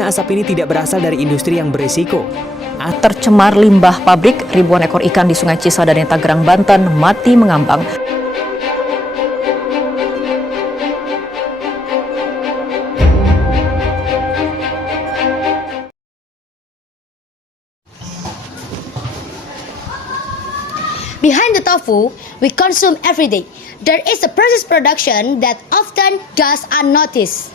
Asap ini tidak berasal dari industri yang berisiko. Tercemar limbah pabrik, ribuan ekor ikan di Sungai Cisadane, Tangerang, Banten mati mengambang. Behind the tofu we consume every day, there is a process production that often goes unnoticed.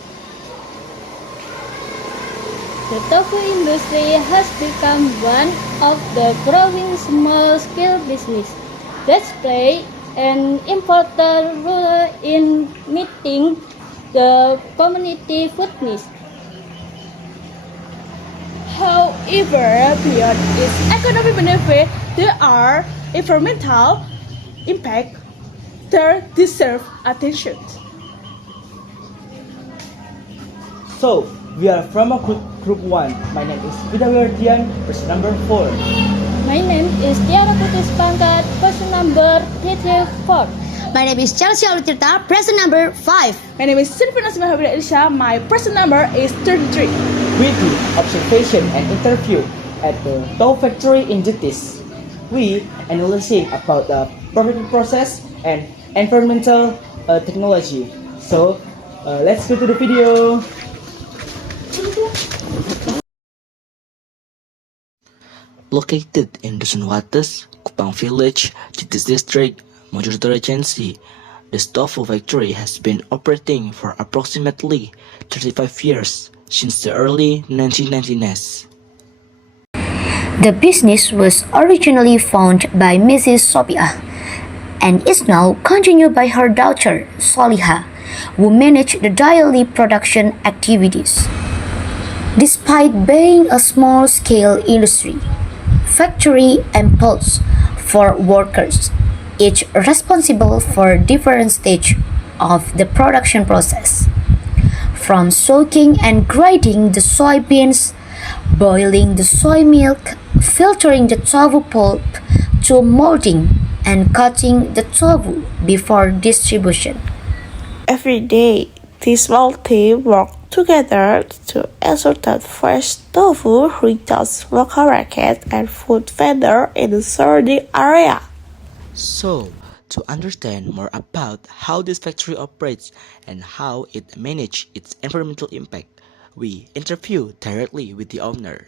The tofu industry has become one of the growing small-scale business that play an important role in meeting the community food needs. However, beyond its economic benefit, there are environmental impact that deserve attention. So, we are from a group 1. My name is Widawardian, person number 4. My name is Tiara Putis Pangkat, person number 34. My name is Chelsea Alutirta, present number 5. My name is Sylvina Smahabira Isha. My person number is 33. We do observation and interview at the tow factory in Jetis. We analyzing about the production process and environmental technology. So, let's go to the video. Located in Dusun Wates, Kupang Village, Jetis District, Mojokerto Regency, this tofu factory has been operating for approximately 35 years since the early 1990s. The business was originally founded by Mrs. Sophia and is now continued by her daughter, Soliha, who manage the daily production activities. Despite being a small-scale industry, factory employs 4 workers, each responsible for different stages of the production process, from soaking and grinding the soybeans, boiling the soy milk, filtering the tofu pulp, to molding and cutting the tofu before distribution. Every day, this small team work together to ensure that fresh tofu reaches local market and food vendor in the surrounding area. So, to understand more about how this factory operates and how it manages its environmental impact, we interview directly with the owner.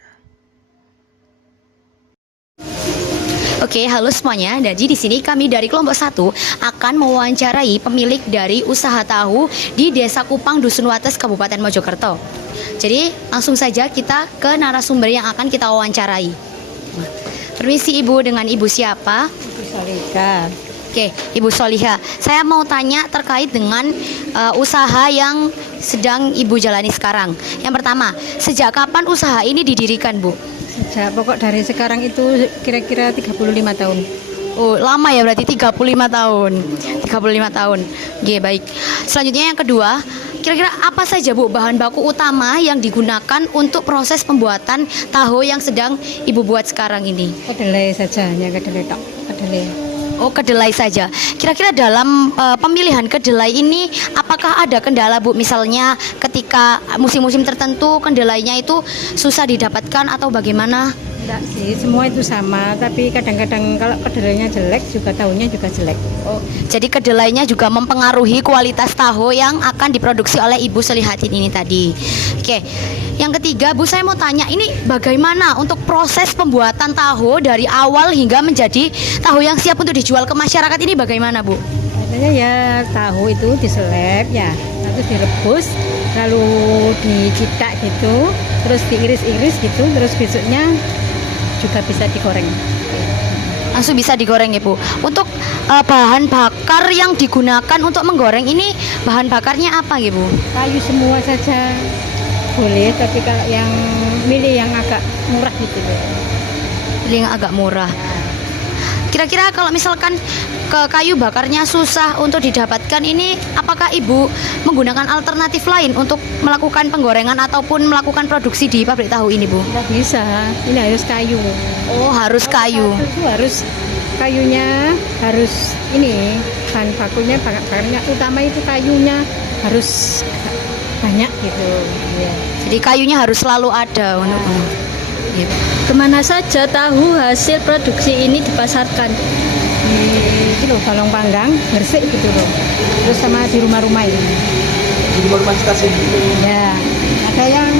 Oke, halo semuanya. Jadi di sini kami dari kelompok 1 akan mewawancarai pemilik dari usaha tahu di Desa Kupang, Dusun Wates, Kabupaten Mojokerto. Jadi langsung saja kita ke narasumber yang akan kita wawancarai. Permisi Ibu, dengan Ibu siapa? Ibu Soliha. Oke, Ibu Soliha. Saya mau tanya terkait dengan usaha yang sedang Ibu jalani sekarang. Yang pertama, sejak kapan usaha ini didirikan, Bu? Sejak pokok dari sekarang itu kira-kira 35 tahun. Oh, lama ya berarti 35 tahun. 35 tahun. Oke, baik. Selanjutnya yang kedua, kira-kira apa saja Bu bahan baku utama yang digunakan untuk proses pembuatan tahu yang sedang Ibu buat sekarang ini? Kedelai saja, hanya kedelai tok. Kedelai. Oh, kedelai saja. Kira-kira dalam pemilihan kedelai ini apakah ada kendala Bu? Misalnya ketika musim-musim tertentu kedelainya itu susah didapatkan atau bagaimana? Enggak sih, semua itu sama, tapi kadang-kadang kalau kedelainya jelek juga tahunya juga jelek. Oh, jadi kedelainya juga mempengaruhi kualitas tahu yang akan diproduksi oleh Ibu Solihatin ini tadi. Oke, yang ketiga Bu, saya mau tanya ini bagaimana untuk proses pembuatan tahu dari awal hingga menjadi tahu yang siap untuk dijual ke masyarakat ini bagaimana Bu? Katanya ya tahu itu diseleb ya, lalu direbus, lalu dicitak gitu, terus diiris-iris gitu, terus besoknya juga bisa digoreng. Langsung bisa digoreng ya Bu. Untuk bahan bakar yang digunakan untuk menggoreng ini bahan bakarnya apa ya Bu? Kayu semua saja boleh, tapi kalau yang milih yang agak murah gitu loh. Pilih yang agak murah. Kira-kira kalau misalkan ke kayu bakarnya susah untuk didapatkan ini, apakah Ibu menggunakan alternatif lain untuk melakukan penggorengan ataupun melakukan produksi di pabrik tahu ini Bu? Nggak bisa, ini harus kayu. Oh, harus kayu. Itu harus kayunya, harus ini bahan bakunya, bakarnya utama itu kayunya harus banyak gitu ya. Jadi kayunya harus selalu ada. Gitu. Kemana saja tahu hasil produksi ini dipasarkan? Itu loh, balong panggang, Gresik gitu loh. Terus sama di rumah-rumah ini. Di rumah stasiun. Ya, ada yang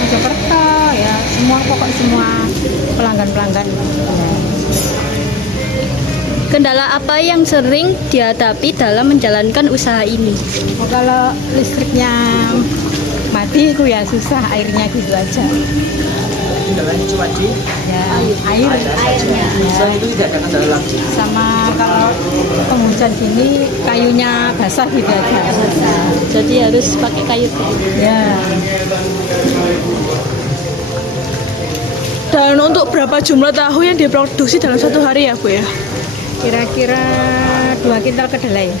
Mojokerto, ya semua pokok semua pelanggan-pelanggan. Ya. Kendala apa yang sering dihadapi dalam menjalankan usaha ini? Oh, kalau listriknya mati itu ya susah, airnya gitu aja. Kendalanya cuma di Ya, airnya. selain itu tidak ada kendala lagi. Sama kalau penghujan gini kayunya basah gitu aja. Jadi harus pakai kayu. Ya. Dan untuk berapa jumlah tahu yang diproduksi dalam satu hari ya Bu ya? Kira-kira 2 kintal kedelai.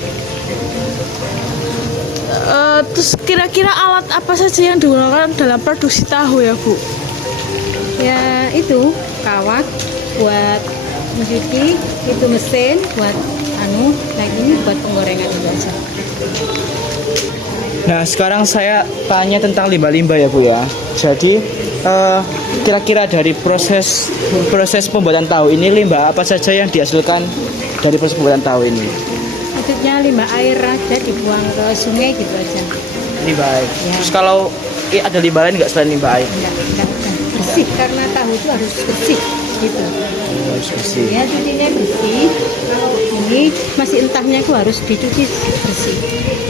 Terus kira-kira alat apa saja yang digunakan dalam produksi tahu ya Bu? Ya itu kawat buat mencuci, itu mesin buat ini buat penggorengan itu aja. Nah, sekarang saya tanya tentang limbah-limbah ya Bu ya. Jadi kira-kira dari proses pembuatan tahu ini limbah apa saja yang dihasilkan dari proses pembuatan tahu ini? Maksudnya limbah air aja dibuang ke sungai gitu aja. Limbah air. Ya. Terus kalau ada limbah lain nggak selain limbah air? Enggak bersih karena tahu itu harus bersih gitu. Harus bersih. Ya cucinya bersih. Kalau ini masih entahnya itu harus dicuci bersih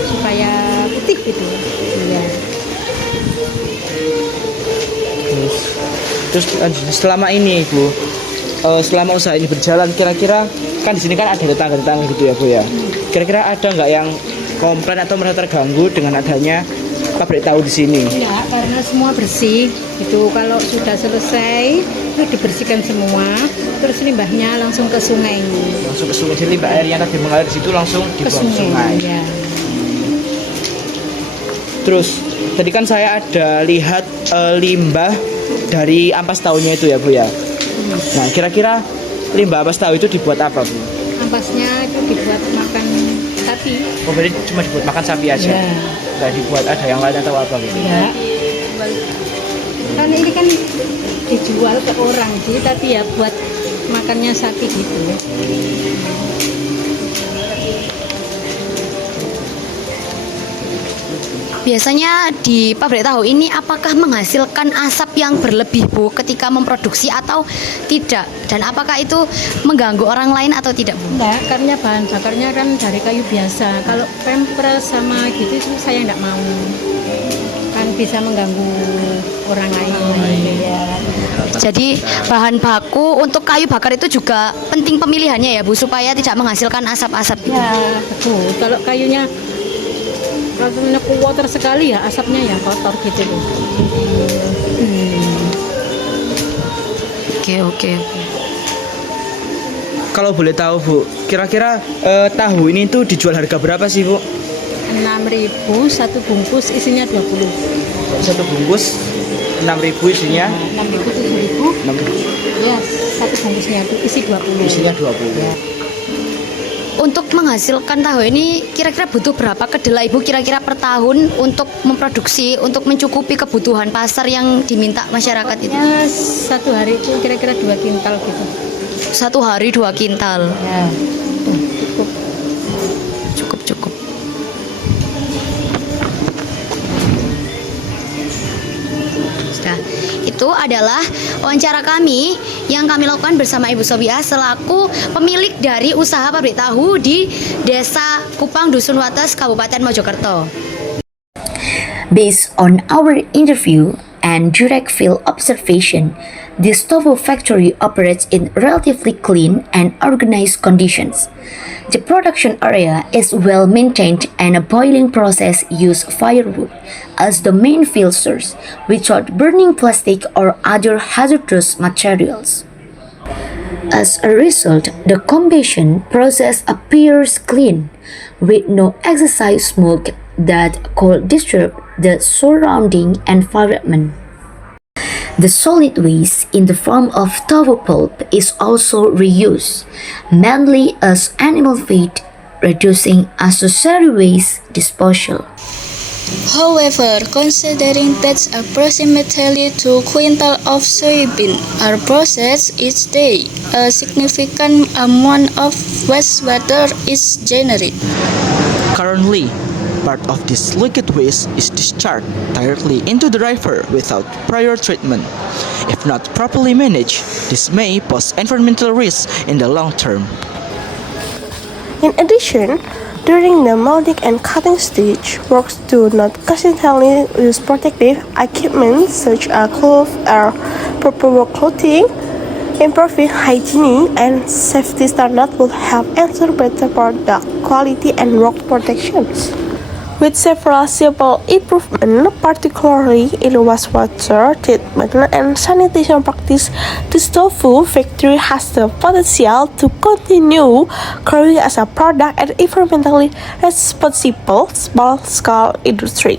supaya putih gitu. Iya. Terus selama ini Bu, selama usaha ini berjalan, kira-kira kan di sini kan ada tetangga-tetangga gitu ya Bu ya. Kira-kira ada nggak yang komplain atau merasa terganggu dengan adanya pabrik tahu di sini? Ya, karena semua bersih. Itu kalau sudah selesai itu dibersihkan semua, terus limbahnya langsung ke sungai. Langsung ke sungai. Jadi limbah air yang tadi mengalir di situ langsung Ke dibuang ke sungai. Ya. Terus tadi kan saya ada lihat limbah dari ampas tahunya itu ya Bu ya. Nah, kira-kira limbah ampas tahu itu dibuat apa Bu? Ampasnya itu dibuat makan sapi. Oh, berarti cuma dibuat makan sapi aja? Ya. Nggak dibuat ada yang lain atau apa Bu? Ya. Karena ini kan dijual ke orang sih, tapi ya buat makannya sapi gitu. Biasanya di pabrik tahu ini apakah menghasilkan asap yang berlebih Bu ketika memproduksi atau tidak? Dan apakah itu mengganggu orang lain atau tidak Bu? Enggak, karena bahan bakarnya kan dari kayu biasa. Kalau pempres sama gitu itu saya enggak mau. Kan bisa mengganggu orang lain. Ya. Jadi bahan baku untuk kayu bakar itu juga penting pemilihannya ya Bu, supaya tidak menghasilkan asap-asap gitu. Ya, betul. Kalau kayunya water sekali ya asapnya ya kotor gitu loh. Oke. Kalau boleh tahu Bu, kira-kira tahu ini tuh dijual harga berapa sih Bu? 6.000 satu bungkus isinya 20. Satu bungkus 6.000 isinya? 6.000 7.000. Ya, satu bungkusnya itu isi 20. Isinya 20. Ya. Untuk menghasilkan tahu ini kira-kira butuh berapa kedelai Bu kira-kira per tahun untuk memproduksi, untuk mencukupi kebutuhan pasar yang diminta masyarakat itu? Ya, satu hari itu kira-kira 2 kintal gitu. Satu hari 2 kintal. Ya, Cukup. Sudah. Itu adalah wawancara kami yang kami lakukan bersama Ibu Sopiah selaku pemilik dari usaha pabrik tahu di Desa Kupang, Dusun Wates, Kabupaten Mojokerto. Based on our interview and direct field observation, this tofu factory operates in relatively clean and organized conditions. The production area is well maintained and a boiling process uses firewood as the main fuel source without burning plastic or other hazardous materials. As a result, the combustion process appears clean, with no excessive smoke that could disturb the surrounding environment. The solid waste in the form of tofu pulp is also reused, mainly as animal feed, reducing unnecessary waste disposal. However, considering that approximately 2 quintals of soybean are processed each day, a significant amount of wastewater is generated. Currently, part of this liquid waste is discharged directly into the river without prior treatment. If not properly managed, this may pose environmental risks in the long term. In addition, during the molding and cutting stage, workers do not consistently use protective equipment such as gloves or proper work clothing. Improving hygiene and safety standards will help ensure better product quality and work protections. With several simple improvements, particularly in wastewater treatment and sanitation practice, this tofu factory has the potential to continue growing as a product and environmentally responsible small-scale industry.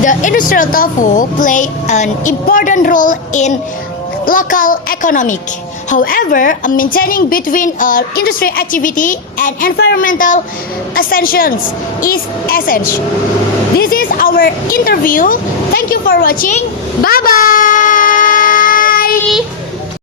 The industrial tofu play an important role in local economic. However, maintaining between industry activity and environmental essentials is essential. This is our interview. Thank you for watching. Bye-bye.